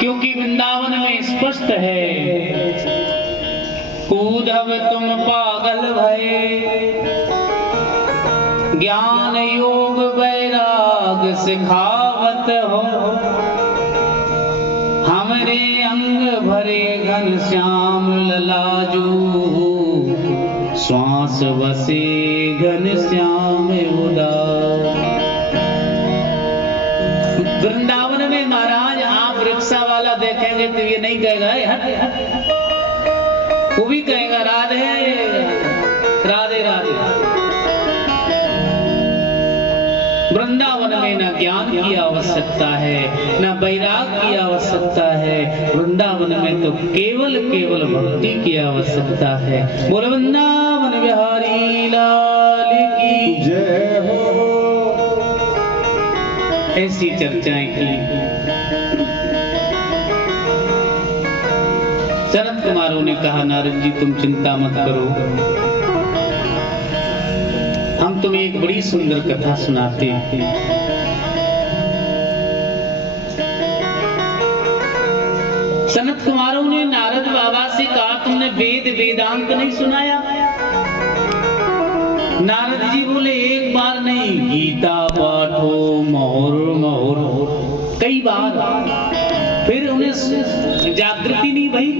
क्योंकि वृंदावन में स्पष्ट है, कूदब तुम पागल भये, ज्ञान योग वैराग सिखावत हो, हमरे अंग भरे घन श्याम ललाजू, श्वास बसे घन श्याम उदार। वृंदावन में महाराज आप रिक्शा वाला देखेंगे तो ये नहीं कहेगा हट, वो भी कहेगा राधे राधे राधे। वृंदावन में न ज्ञान की आवश्यकता है, न वैराग की आवश्यकता है, वृंदावन में तो केवल केवल भक्ति की आवश्यकता है। बोल वृंदावन बिहारी लाल की जय हो। ऐसी चर्चाएं की। सनत कुमारों ने कहा, नारद जी तुम चिंता मत करो, हम तुम्हें एक बड़ी सुंदर कथा सुनाते हैं। सनत कुमारों ने नारद बाबा से कहा, तुमने वेद वेदांत नहीं सुनाया? नारद जी बोले, एक बार नहीं, गीता पाठो मोहर मोहर कई बार। फिर उन्हें जागृति नहीं भई?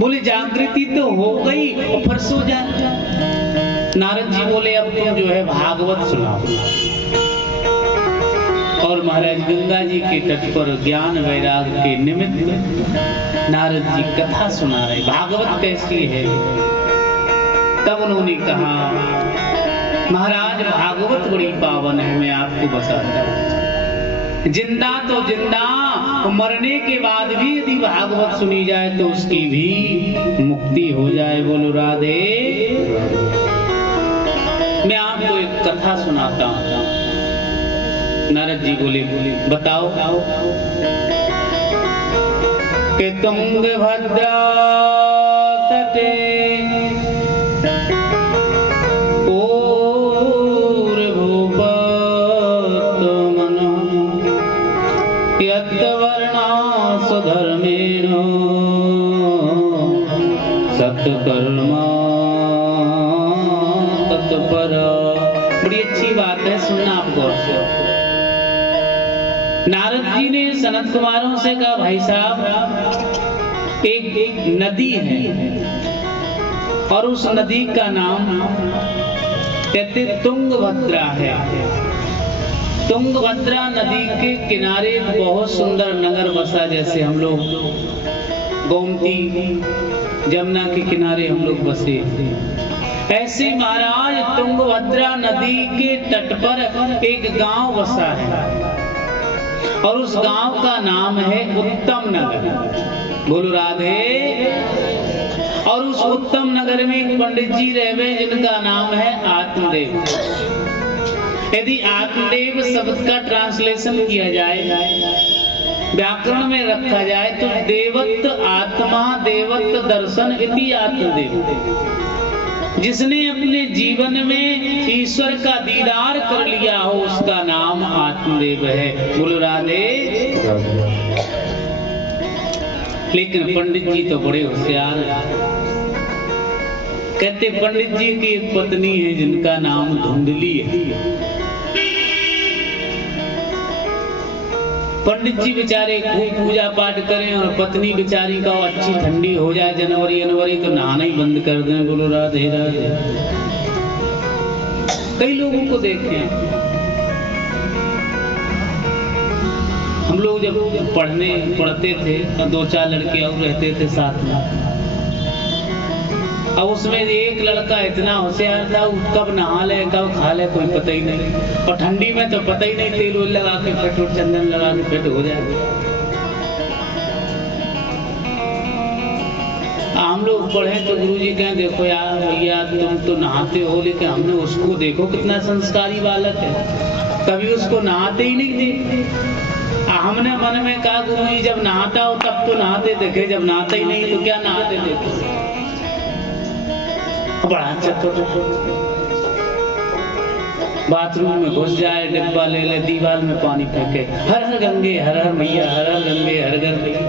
बोले जागृति तो हो गई और फिर सो जाए। नारद जी बोले, अब तुम जो है भागवत सुनाओ। और महाराज गंगा जी के तट पर ज्ञान वैराग के निमित्त नारद जी कथा सुना रहे, भागवत कैसी है। तब उन्होंने कहा, महाराज भागवत बड़ी पावन है, मैं आपको बताता हूं। जिंदा तो जिंदा, मरने के बाद भी यदि भागवत सुनी जाए तो उसकी भी मुक्ति हो जाए। बोलो राधे। मैं आपको एक कथा सुनाता हूं। नारद जी बोले, बताओ। कि तुंगभद्रा तटे धर्मेण सत्कर्मा तत्पर। बड़ी अच्छी बात है, सुनना आप गौर से। नारद जी ने सनत कुमारों से कहा, भाई साहब एक नदी है और उस नदी का नाम कहते तुंगभद्रा है। तुंगभद्रा नदी के किनारे एक बहुत सुंदर नगर बसा, जैसे हम लोग गोमती जमुना के किनारे हम लोग बसे, ऐसे महाराज तुंगभद्रा नदी के तट पर एक गांव बसा है और उस गांव का नाम है उत्तम नगर। बोलो राधे। और उस उत्तम नगर में एक पंडित जी रहे, जिनका नाम है आत्मदेव। यदि आत्मदेव शब्द का ट्रांसलेशन किया जाए, व्याकरण में रखा जाए तो देवत्व आत्मा देवत्व दर्शन इति आत्मदेव। जिसने अपने जीवन में ईश्वर का दीदार कर लिया हो, उसका नाम आत्मदेव है। बोलो राधे। लेकिन पंडित जी तो बड़े होशियार हैं। कहते पंडित जी की एक पत्नी है जिनका नाम धुंधली है। पंडित जी बेचारे खूब पूजा पाठ करें और पत्नी बेचारी का अच्छी ठंडी हो जाए जनवरी तो नहाना ही बंद कर दें। बोलो राधे राधे। कई लोगों को देखे, हम लोग जब पढ़ते थे तो 2-4 लड़के और रहते थे साथ में। अब उसमें एक लड़का इतना होशियार था, वो कब नहा ले कब खा ले कोई पता ही नहीं। और ठंडी में तो पता ही नहीं, तेल लगा के फिट और चंदन लगा के फिट हो जाए। हम लोग पढ़े तो गुरुजी कहें, देखो यार भैया तुम तो नहाते हो, लेकिन हमने उसको देखो कितना संस्कारी बालक है, कभी उसको नहाते ही नहीं देखते। हमने मन में कहा, गुरुजी जब नहाता हो तब तो नहाते देखे, जब नहाता ही नहीं तो क्या नहाते देखे। बड़ा अच्छा बाथरूम में घुस जाए, डिब्बा ले ले, दीवार में पानी फेंके, हर हर गंगे हर हर मैया, हर हर गंगे हर हर मैया।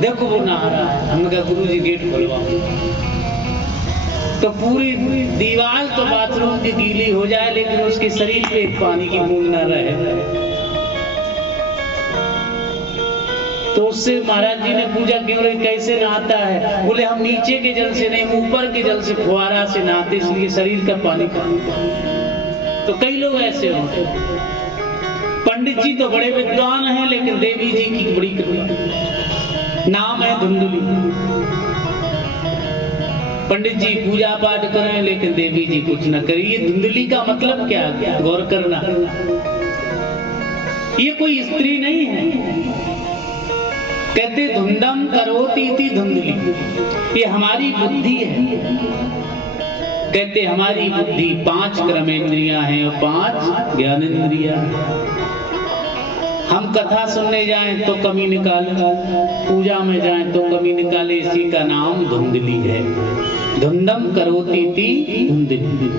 देखो वो नहा रहा है। हमने कहा गुरु जी गेट खोलवाओ। तो पूरी दीवार तो बाथरूम की गीली हो जाए लेकिन उसके शरीर पे पानी की बूंद ना रहे। तो उससे महाराज जी ने पूछा क्यों रे कैसे नहाता है? बोले हम नीचे के जल से नहीं ऊपर के जल से फुहारा से नहाते इसलिए शरीर का पानी कम। तो कई लोग ऐसे होते। पंडित जी तो बड़े विद्वान हैं लेकिन देवी जी की बड़ी कृपा। नाम है धुंधली। पंडित जी पूजा पाठ करें लेकिन देवी जी कुछ न करें। ये धुंधली का मतलब क्या है? गौर करना, ये कोई स्त्री नहीं है। कहते धुंधम करोति इति धुंधली, ये हमारी बुद्धि है। कहते हमारी बुद्धि 5 कर्मेंद्रियां हैं और 5 ज्ञानेंद्रियां। हम कथा सुनने जाएं तो कमी निकालें, पूजा में जाएं तो कमी निकाले, इसी का नाम धुंधली है। धुंधम करोति इति धुंधली।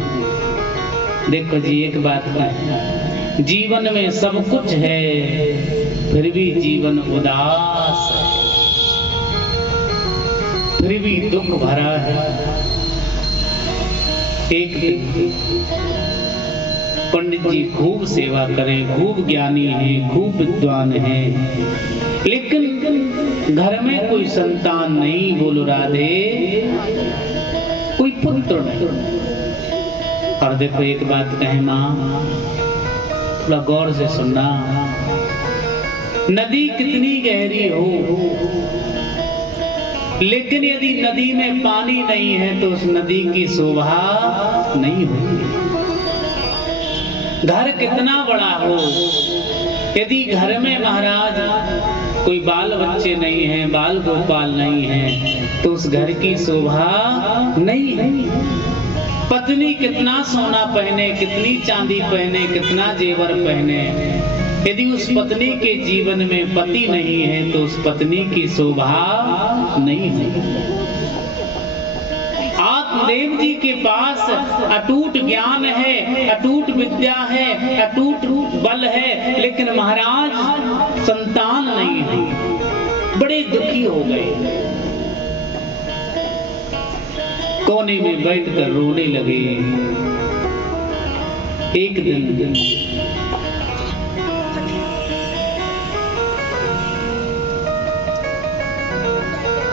देखो जी एक बात है, जीवन में सब कुछ है फिर भी जीवन उदास है, फिर भी दुख भरा है। एक दिन पंडित जी खूब सेवा करें, खूब ज्ञानी हैं, खूब विद्वान हैं, लेकिन घर में कोई संतान नहीं। बोलो राधे, कोई पुत्र नहीं। और देखो एक बात कहे माँ, थोड़ा गौर से सुनना। नदी कितनी गहरी हो, लेकिन यदि नदी में पानी नहीं है तो उस नदी की शोभा नहीं होती। घर कितना बड़ा हो, यदि घर में महाराज कोई बाल बच्चे नहीं है, बाल गोपाल नहीं है, तो उस घर की शोभा नहीं है। पत्नी कितना सोना पहने, कितनी चांदी पहने, कितना जेवर पहने, यदि उस पत्नी के जीवन में पति नहीं है तो उस पत्नी की शोभा नहीं है। आत्मदेव जी के पास अटूट ज्ञान है, अटूट विद्या है, अटूट बल है, लेकिन महाराज संतान नहीं है। बड़े दुखी हो गए, कोने में बैठकर रोने लगे। एक दिन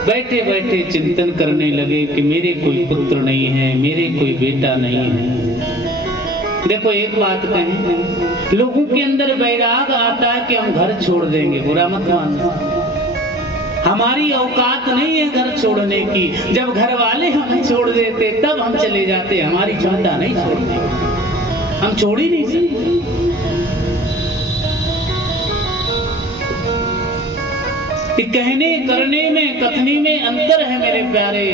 बैठे बैठे चिंतन करने लगे कि मेरे कोई पुत्र नहीं है, मेरे कोई बेटा नहीं है। देखो एक बात कहें, लोगों के अंदर वैराग आता है कि हम घर छोड़ देंगे, बुरा मत मानना। हमारी औकात नहीं है घर छोड़ने की। जब घर वाले हमें छोड़ देते तब हम चले जाते, हमारी क्षमता नहीं छोड़ने, हम छोड़ ही नहीं सकते। कहने करने में, कथनी में अंतर है मेरे प्यारे।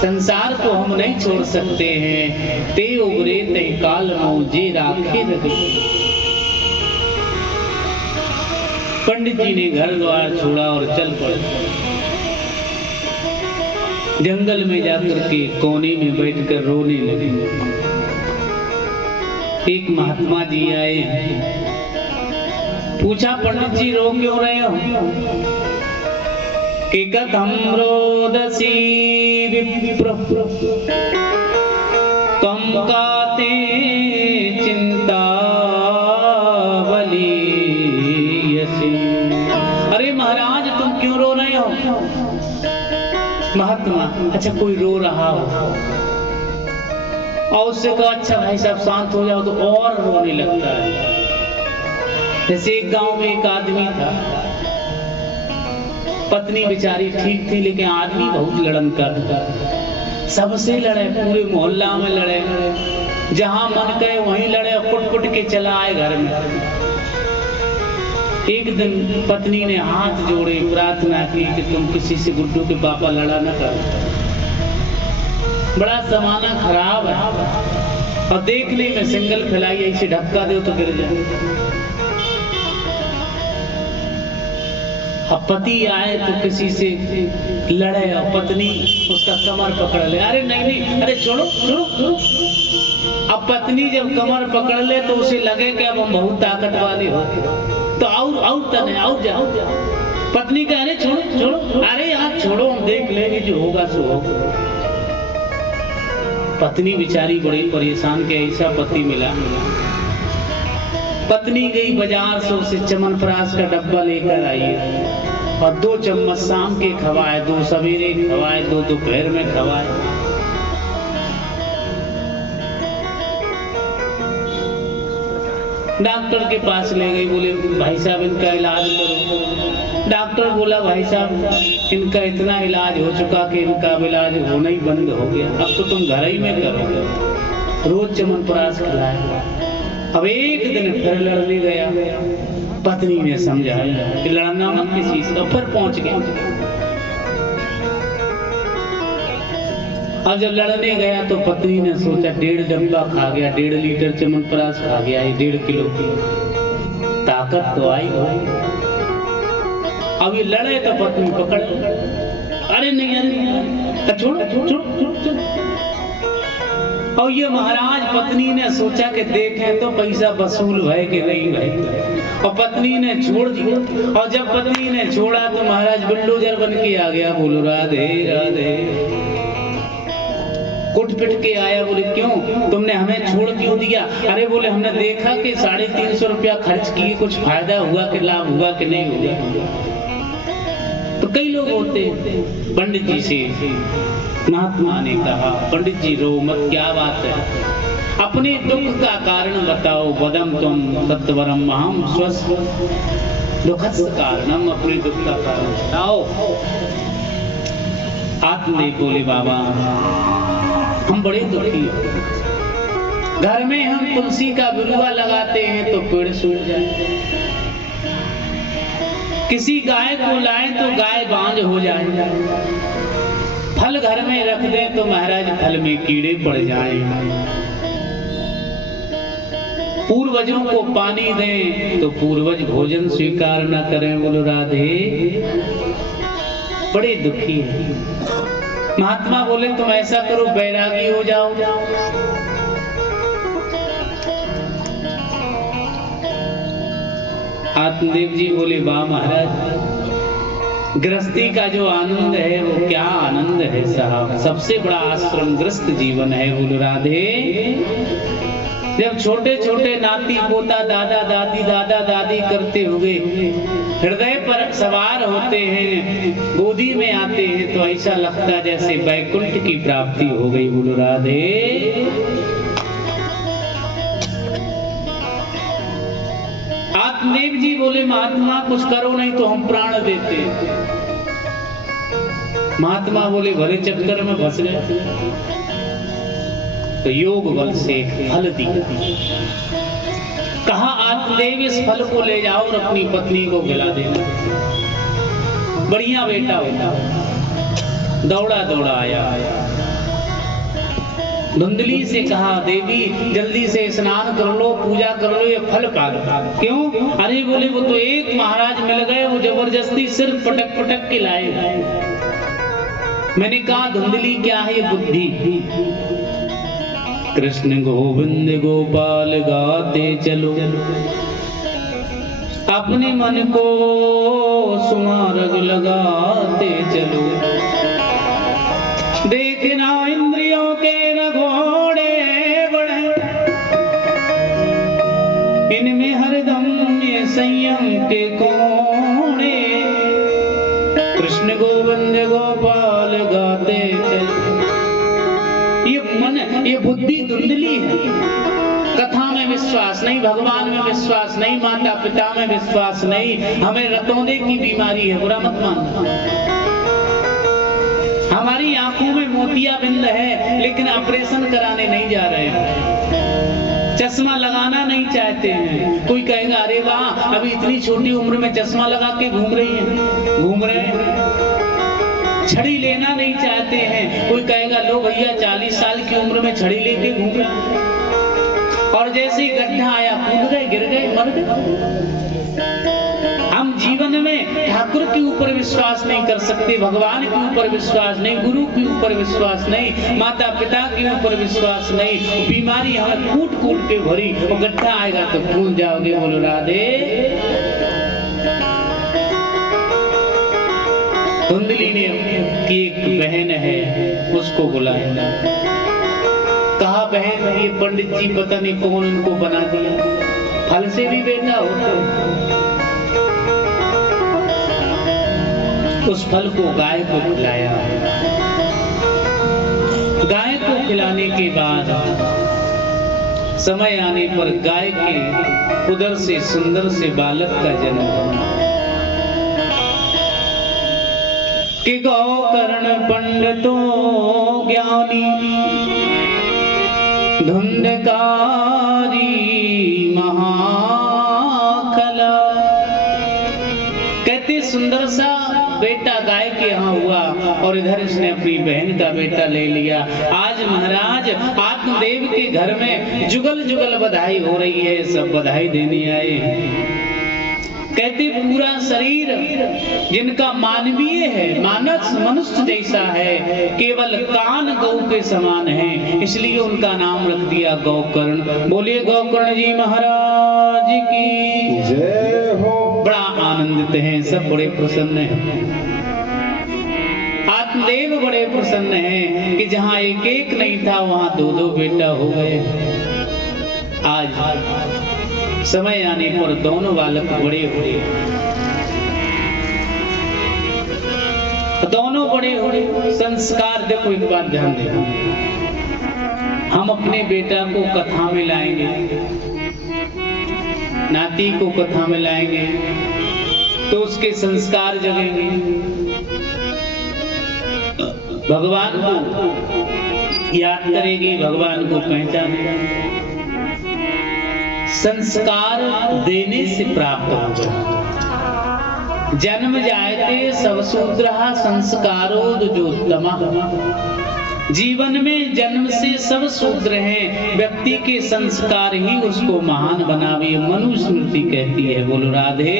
संसार को हम नहीं छोड़ सकते हैं। ते उबरे ते काल जे राखे रखे। पंडित जी ने घर द्वार छोड़ा और चल पड़े। जंगल में जाकर के कोने में बैठकर रोने लगे। एक महात्मा जी आए, पूछा पंडित जी रो क्यों रहे हो? कि कथम रोदसी विप्र त्वं काते चिंता बलीयसी। अरे महाराज तुम क्यों रो रहे हो? महात्मा, अच्छा कोई रो रहा हो और उससे कहा अच्छा भाई साहब शांत हो जाओ, तो और रोने लगता है। जैसे एक गांव में एक आदमी था, पत्नी बेचारी ठीक थी लेकिन आदमी बहुत लड़नकर था। सबसे लड़े, पूरे मोहल्ला में लड़े, जहां मन गए वहीं लड़े, कुट कुट के चला आए घर में। एक दिन पत्नी ने हाथ जोड़े, प्रार्थना की कि तुम किसी से गुड्डू के पापा लड़ा न कर, बड़ा जमाना खराब है, और देखने में सिंगल खिलाई ऐसे धक्का दो तो गिर जाए। अब पति आए तो किसी से लड़े और पत्नी उसका कमर पकड़ ले। अरे नहीं नहीं, अरे छोड़ो छोड़ो छोड़ो। अब पत्नी जब कमर पकड़ ले तो उसे लगे कि अब हम बहुत ताकत वाले हो, तो और तने और जाओ। पत्नी कह रहे छोड़ो छोड़ो, अरे यार छोड़ो, हम देख लेंगे, जो होगा सो होगा। पत्नी बेचारी बड़ी परेशान के ऐसा पति मिला। पत्नी गई बाजार से उसे च्यवनप्राश का डब्बा लेकर आई और 2 चम्मच शाम के खवाए, 2 सवेरे खवाए, 2 दोपहर में खवाए। डॉक्टर के पास ले गई, बोले भाई साहब इनका इलाज करो। डॉक्टर बोला भाई साहब इनका इतना इलाज हो चुका कि इनका इलाज होना ही बंद हो गया, अब तो तुम घर ही में करोगे। रोज च्यवनप्राश खिलाए। अब एक दिन फिर लड़ने गया। पत्नी ने समझाया कि लड़ना मत किसी से, फिर पहुंच गया। अब जब लड़ने गया तो पत्नी ने सोचा 1.5 डब्बा खा गया, 1.5 लीटर च्यवनप्राश खा गया, 1.5 किलो की ताकत तो आई हो। अब ये लड़े तो पत्नी पकड़, अरे नहीं अरे छोड़ो। और ये महाराज पत्नी ने सोचा कि देखें तो पैसा वसूल भय कि नहीं भाई, और पत्नी ने छोड़ दिया। और जब पत्नी ने छोड़ा तो महाराज बुलडोजर बन के आ गया। बोलो राधे राधे। कुट पिट के आया। बोले क्यों, तुमने हमें छोड़ क्यों दिया? अरे बोले हमने देखा कि 350 रुपया खर्च किए, कुछ फायदा हुआ कि लाभ हुआ कि नहीं हुआ। तो कई लोग होते। पंडित जी से महात्मा ने कहा, पंडित जी रो मत, क्या बात है, अपने दुख का कारण बताओ। वदम तुम सत्वरम महम स्वस्थ दुखद कारणम, अपने दुख का कारण बताओ। आत्मदेव बोले बाबा हम बड़े दुखी हैं। घर में हम तुलसी का बिरुआ लगाते हैं तो पेड़ सूख जाए, किसी गाय को लाए तो गाय बांझ हो जाए, फल घर में रख दें तो महाराज फल में कीड़े पड़ जाएं, पूर्वजों को पानी दें तो पूर्वज भोजन स्वीकार न करें। बोलो राधे। बड़े दुखी है। महात्मा बोले तुम ऐसा करो, बैरागी हो जाओ। आत्मदेव जी बोले वाह महाराज, गृहस्थी का जो आनंद है वो क्या आनंद है साहब, सबसे बड़ा आश्रम गृहस्थ जीवन है। बोलो राधे। जब छोटे छोटे नाती पोता दादा दादी करते हुए हृदय पर सवार होते हैं, गोदी में आते हैं, तो ऐसा लगता जैसे वैकुंठ की प्राप्ति हो गई। बोलो राधे। आत्मदेव जी बोले महात्मा कुछ करो नहीं तो हम प्राण देते। महात्मा बोले भले चक्कर में फंस गए तो योग बल से फल दिया। कहा आत्मदेव इस फल को ले जाओ और अपनी पत्नी को खिला देना। बढ़िया बेटा होता। दौड़ा दौड़ा आया। धुंधली से कहा देवी जल्दी से स्नान कर लो, पूजा कर लो, ये फल पा लो। क्यों? अरे बोले वो तो एक महाराज मिल गए, वो जबरदस्ती सिर्फ पटक पटक के लाए। मैंने कहा धुंधली क्या है ये बुद्धि? कृष्ण गोविंद गोपाल गाते चलो, अपने मन को सुमारग लगाते चलो। देखना इंद्रियों के न घोड़े बढ़े, इनमें हरदम ये संयम के कोड़े। कृष्ण गोविंद गोपाल गाते चलो। ये मन, ये बुद्धि धुंधली है। कथा में विश्वास नहीं, भगवान में विश्वास नहीं, माता पिता में विश्वास नहीं, हमें रतौंधे की बीमारी है। बुरा मत मानना। हमारी आंखों में मोतियाबिंद है लेकिन ऑपरेशन कराने नहीं जा रहे हैं, चश्मा लगाना नहीं चाहते हैं। कोई कहेगा अरे वाह अभी इतनी छोटी उम्र में चश्मा लगा के घूम रही है, घूम रहे हैं। छड़ी लेना नहीं चाहते हैं। कोई कहेगा लो भैया 40 साल की उम्र में छड़ी लेके घूम रहे हैं। और जैसे ही गड्ढा आया कूद गए, गिर गए, मर गए। हम जीवन में ठाकुर के ऊपर विश्वास नहीं कर सकते, भगवान के ऊपर विश्वास नहीं, गुरु के ऊपर विश्वास नहीं, माता पिता के ऊपर विश्वास नहीं। बीमारी हमें कूट कूट के भरी, और गड्ढा आएगा तो भूल जाओगे। बोलो राधे। धुंधली ने की एक बहन है उसको बुलाया, कहा बहन ये पंडित जी पता नहीं कौन उनको बना दिया, फल से भी बेटा होता है। उस फल को गाय को खिलाया। गाय को खिलाने के बाद समय आने पर गाय के उदर से सुंदर से बालक का जन्म हुआ। कि गौकर्ण पंडितों ज्ञानी धुंधकारी महाकला। कहते सुंदर सा बेटा गाय के यहाँ हुआ और इधर इसने अपनी बहन का बेटा ले लिया। आज महाराज आत्मदेव के घर में जुगल जुगल बधाई हो रही है, सब बधाई देने आए। कहते पूरा शरीर जिनका मानवीय है, मानस मनुष्य जैसा है, केवल कान गौ के समान है, इसलिए उनका नाम रख दिया गौकर्ण। बोलिए गौकर्ण जी महाराज की जय हो। बड़ा आनंदित हैं, सब बड़े प्रसन्न हैं। आत्मदेव बड़े प्रसन्न हैं कि जहाँ एक एक नहीं था वहाँ दो दो बेटा हो गए। आज समय आने पर दोनों बालक बड़े हुए, दोनों बड़े हुए। संस्कार देखो, एक बात ध्यान देखो, हम अपने बेटा को कथा में लाएंगे, नाती को कथा में लाएंगे तो उसके संस्कार जगेंगे, भगवान को याद करेगी, भगवान को पहचानेगी। संस्कार देने से प्राप्त होगा। जन्म जायते सब शूद्रः संस्कारोदयोत्तमः। जीवन में जन्म से सब शूद्र हैं, व्यक्ति के संस्कार ही उसको महान बनावे, मनुस्मृति कहती है। बोलो राधे।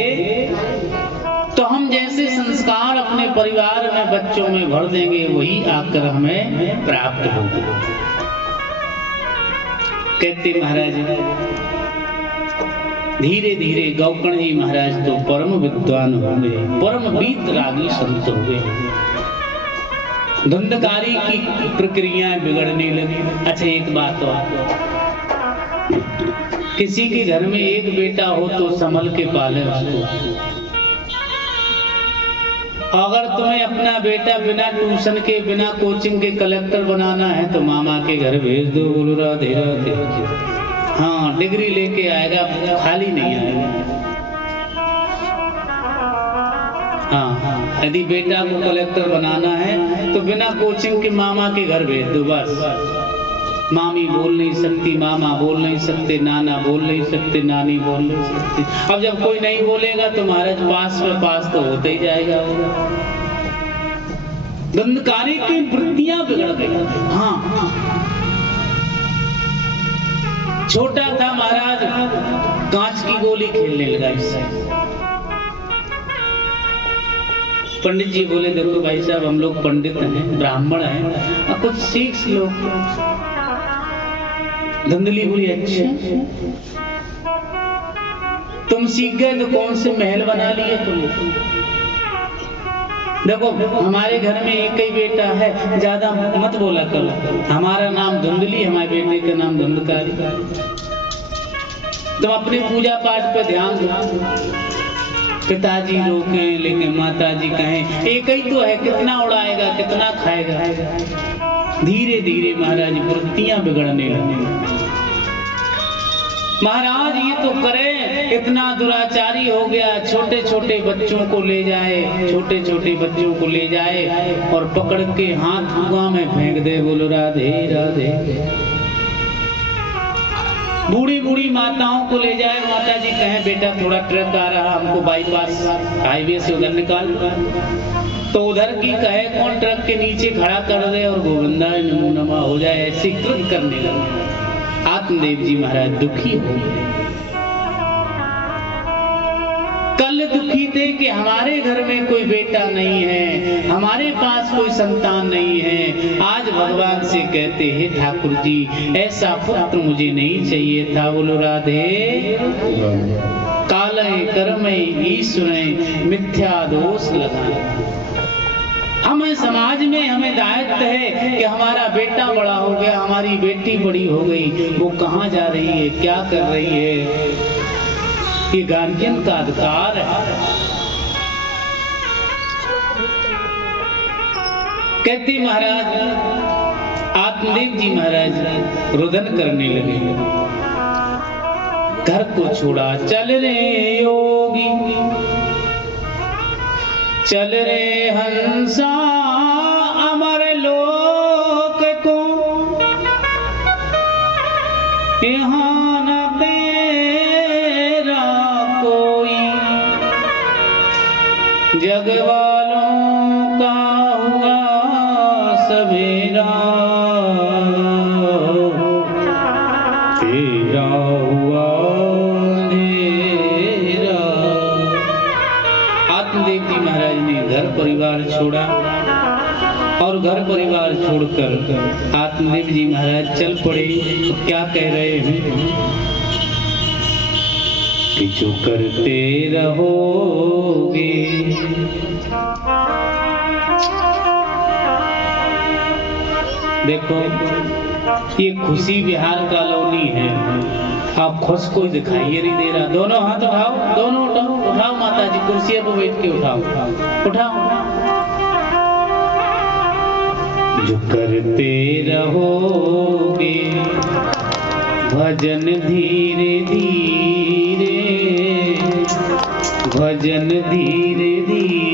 तो हम जैसे संस्कार अपने परिवार में बच्चों में भर देंगे वही आकर हमें प्राप्त होगा। कहते महाराज धीरे धीरे गौकर्ण जी महाराज तो परम विद्वान हो गए, परम वीतरागी संत हो गए। धुंधकारी की प्रक्रियाएं बिगड़ने लगी। अच्छा एक बात और, किसी के घर में एक बेटा हो तो संभल के पाले उसको। अगर तुम्हें अपना बेटा बिना ट्यूशन के बिना कोचिंग के कलेक्टर बनाना है तो मामा के घर भेज दो। बोलो राधे राधे। हाँ, डिग्री लेके आएगा, खाली नहीं आएगा। हाँ, यदि बेटा को कलेक्टर बनाना है तो बिना कोचिंग के मामा के घर भेज दो बस। मामी बोल नहीं सकती, मामा बोल नहीं सकते, नाना बोल नहीं सकते, नानी बोल नहीं सकती। अब जब कोई नहीं बोलेगा तो महाराज पास में पास तो होते ही जाएगा। धुंधकारी की वृत्तियां बिगड़ गई। हाँ, छोटा था महाराज, कांच की गोली खेलने लगा इससे। पंडित जी बोले देखो भाई साहब, हम लोग पंडित हैं, ब्राह्मण हैं, अब कुछ सीख लो। धुंधली बोली अच्छा, तुम सीख गए तो कौन से महल बना लिए तुम। देखो हमारे घर में एक ही बेटा है, ज्यादा मत बोला करो। हमारा नाम धुंधली, हमारे बेटे का नाम धुंधकारी। तुम अपने पूजा पाठ पे ध्यान दो। पिताजी रोकें लेकिन माताजी कहें, एक ही तो है, कितना उड़ाएगा, कितना खाएगा। धीरे धीरे महाराज वृत्तियां बिगड़ने लगी। महाराज ये तो करे, इतना दुराचारी हो गया, छोटे छोटे बच्चों को ले जाए, छोटे छोटे बच्चों को ले जाए और पकड़ के हाथ कुआं में फेंक दे। बोलो राधे राधे। बूढ़ी बूढ़ी माताओं को ले जाए, माता जी कहें बेटा थोड़ा ट्रक आ रहा, हमको बाईपास हाईवे से उधर निकाल, तो उधर की कहे कौन ट्रक के नीचे खड़ा कर दे और गोविंदा नमो नमः हो जाए, ऐसे कृत करने लगे। आत्मदेव जी महाराज दुखी हो गए। कल दुखी थे कि हमारे घर में कोई बेटा नहीं है, हमारे पास कोई संतान नहीं है। आज भगवान से कहते हैं ठाकुर जी ऐसा पुत्र मुझे नहीं चाहिए था। बोलो राधे। काले कर्म ईश्वर मिथ्या दोष लगाए। हमें समाज में हमें दायित्व है कि हमारा बेटा बड़ा हो गया, हमारी बेटी बड़ी हो गई, वो कहाँ जा रही है, क्या कर रही है, ये गार्जियन का अधिकार है। कहते महाराज आत्मदेव जी महाराज रुदन करने लगे, घर को छोड़ा, चल रे योगी, चल रे हंसा, अमर लोक को यहाँ न तेरा कोई, जग वालों का हुआ सवेरा, तेरा हुआ अंधेरा। आत्मदेव जी महाराज ने घर परिवार छोड़ा और घर परिवार छोड़कर आत्मदेव जी महाराज चल पड़े। तो क्या कह रहे हैं कि जो करते रहोगे देखो ये खुशी बिहार का लौनी है, आप खुश कोई दिखाई नहीं दे रहा। दोनों हाथ उठाओ, दोनों उठाओ, उठाओ माता जी, कुर्सी पर बैठ के उठाओ, उठाओ। जो करते रहोगे भजन धीरे धीरे, भजन धीरे